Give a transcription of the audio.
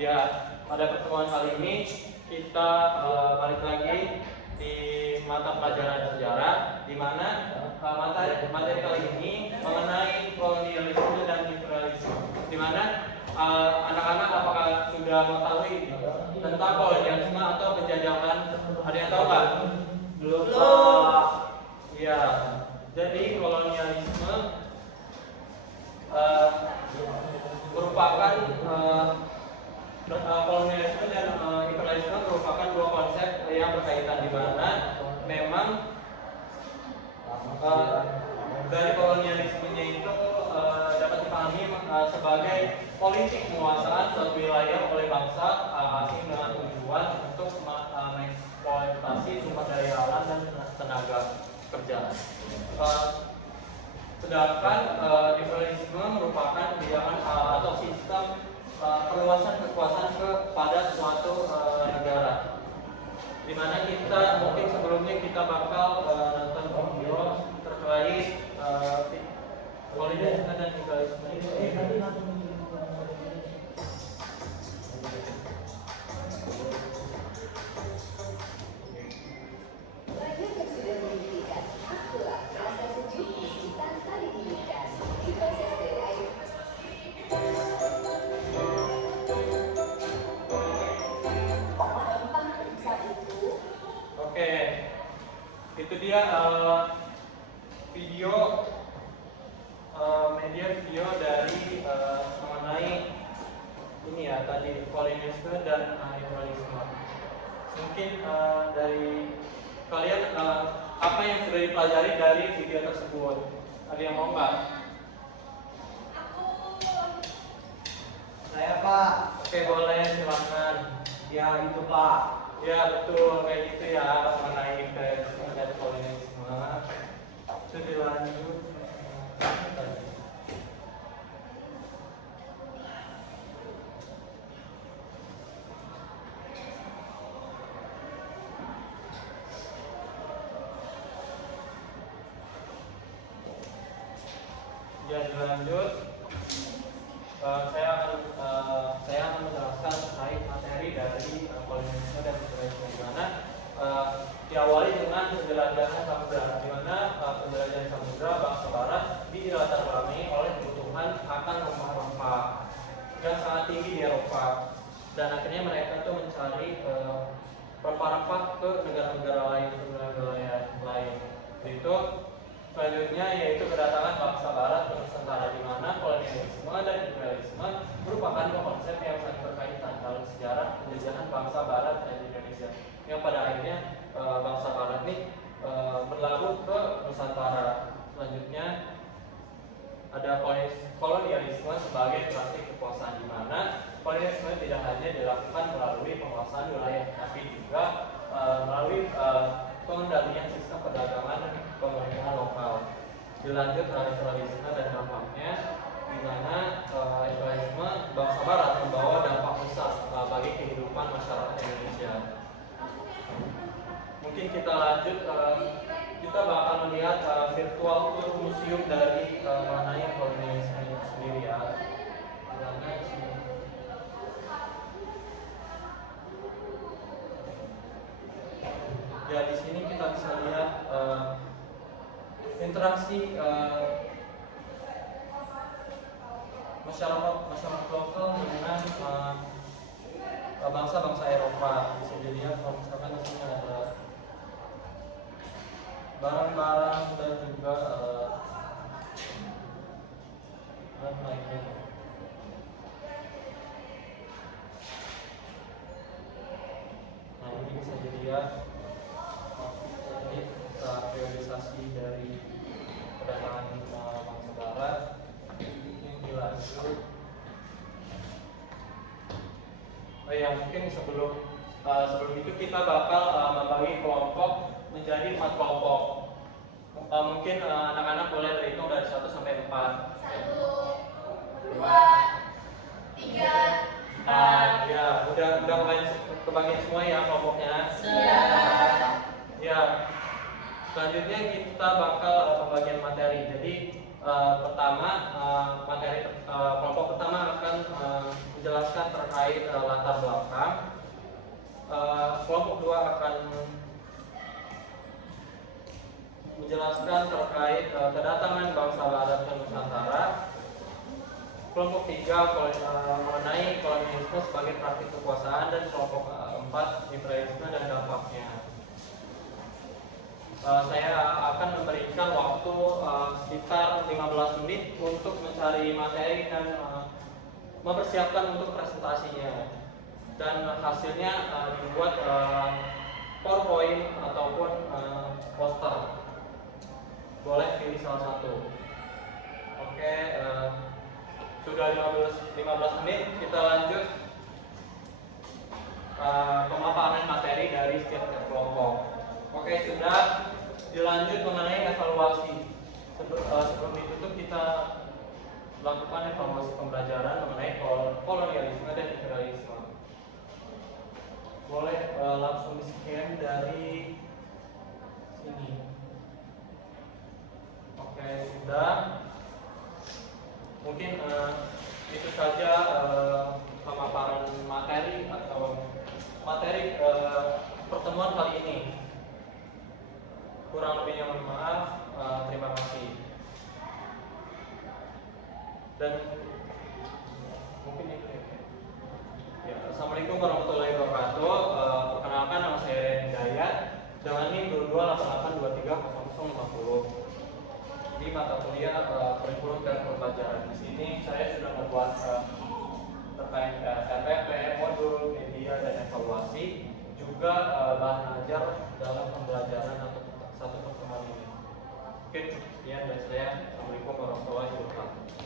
Ya, pada pertemuan kali ini kita balik lagi di mata pelajaran sejarah, di mana materi kali ini mengenai kolonialisme dan imperialisme. Di mana anak-anak apakah sudah mengetahui tentang kolonialisme atau penjajahan? Ada yang tahu nggak? Belum. Ya, jadi kolonialisme merupakan kolonialisme dan imperialisme merupakan dua konsep yang berkaitan, di mana memang dari kolonialismenya itu dapat dipahami sebagai politik penguasaan suatu wilayah oleh bangsa asing dengan tujuan untuk mengeksploitasi sumber daya alam dan tenaga kerja. Sedangkan imperialisme merupakan kebijakan atau sistem perluasan kekuasaan kepada suatu negara. Dimana kita mungkin sebelumnya kita bakal nonton video terkait kolonialisme dan imperialisme ini. Itu dia video video dari mengenai ini ya, tadi kolonialisme dan imperialisme. Mungkin dari kalian apa yang sudah dipelajari dari video tersebut? Ada yang mau nggak? Saya, Pak. Oke, boleh, silakan. Ya, itu, Pak. Ya, betul, kayak gitu ya, mengenai imperialisme dan kolonialisme. Sudah lanjut. Ya, dilanjut. Saya akan menjelaskan terkait materi dari kolonialisme dan imperialisme, di mana diawali dengan penjelajahan samudra, di mana penjelajahan samudra bangsa barat dilatar belakangi oleh kebutuhan akan rempah-rempah yang sangat tinggi di Eropa, dan akhirnya mereka tuh mencari rempah-rempah ke negara-negara lain. Itu selanjutnya yaitu kedatangan bangsa barat ke Nusantara, di mana kolonialisme dan imperialisme merupakan dua konsep yang sangat berkaitan dalam sejarah penjajahan bangsa barat dan Indonesia, yang pada akhirnya bangsa barat ini berlabuh ke Nusantara. Selanjutnya ada kolonialisme sebagai praktik kekuasaan, di mana kolonialisme tidak hanya dilakukan melalui penguasaan wilayah, tapi juga melalui pengendalian sistem perdagangan dan pemerintahan lokal. Dilanjut imperialisme dan dampaknya, di mana imperialisme bangsa barat membawa dampak besar bagi kehidupan masyarakat Indonesia. Mungkin kita lanjut, kita bakal melihat virtual tour museum dari mengenai kolonialisme itu sendiri ya. Ya, di sini kita bisa lihat interaksi masyarakat lokal dengan bangsa-bangsa Eropa. Bisa dilihat kalau misalkan di sini ada barang-barang dan juga lainnya. Nah, ini bisa dilihat periodisasi dari kedatangan bangsa barat. Ini dilanjut. Ya, mungkin sebelum itu kita bakal membagi kelompok menjadi 4 kelompok. Mungkin anak-anak boleh berhitung dari 1 sampai 4. 1, 2, 3, 4. Ya, udah kebagian semua ya kelompoknya. Siap. Ya. Selanjutnya kita bakal pembagian materi. Jadi Pertama, kelompok pertama akan menjelaskan terkait latar belakang. Kelompok kedua akan menjelaskan terkait kedatangan bangsa Barat ke Nusantara. Kelompok tiga mengenai kolonialisme sebagai praktik kekuasaan, dan kelompok empat imperialisme dan dampaknya. Saya akan memberikan waktu sekitar 15 menit untuk mencari materi dan mempersiapkan untuk presentasinya, dan hasilnya dibuat PowerPoint ataupun poster. Boleh pilih salah satu. Oke, sudah 15 menit, kita lanjut pemaparan materi dari setiap kelompok. Oke, sudah dilanjut mengenai evaluasi. Sebelum ditutup, kita lakukan evaluasi pembelajaran mengenai kolonialisme dan imperialisme. Boleh langsung di-scan dari sini. Oke, sudah. Mungkin itu saja pemaparan materi atau materi pertemuan kali ini. Kurang lebihnya mohon maaf. Terima kasih. Dan mungkin itu ya. Assalamualaikum warahmatullahi wabarakatuh. Perkenalkan, nama saya Hidayat dengan NIM 2288230050 di mata kuliah kurikulum dan pembelajaran. Di sini saya sudah membuat terkait RPP, modul, media, dan evaluasi, juga bahan ajar dalam pembelajaran atau satu pertemuan ini. Oke, sekian dari saya. Assalamualaikum warahmatullahi wabarakatuh.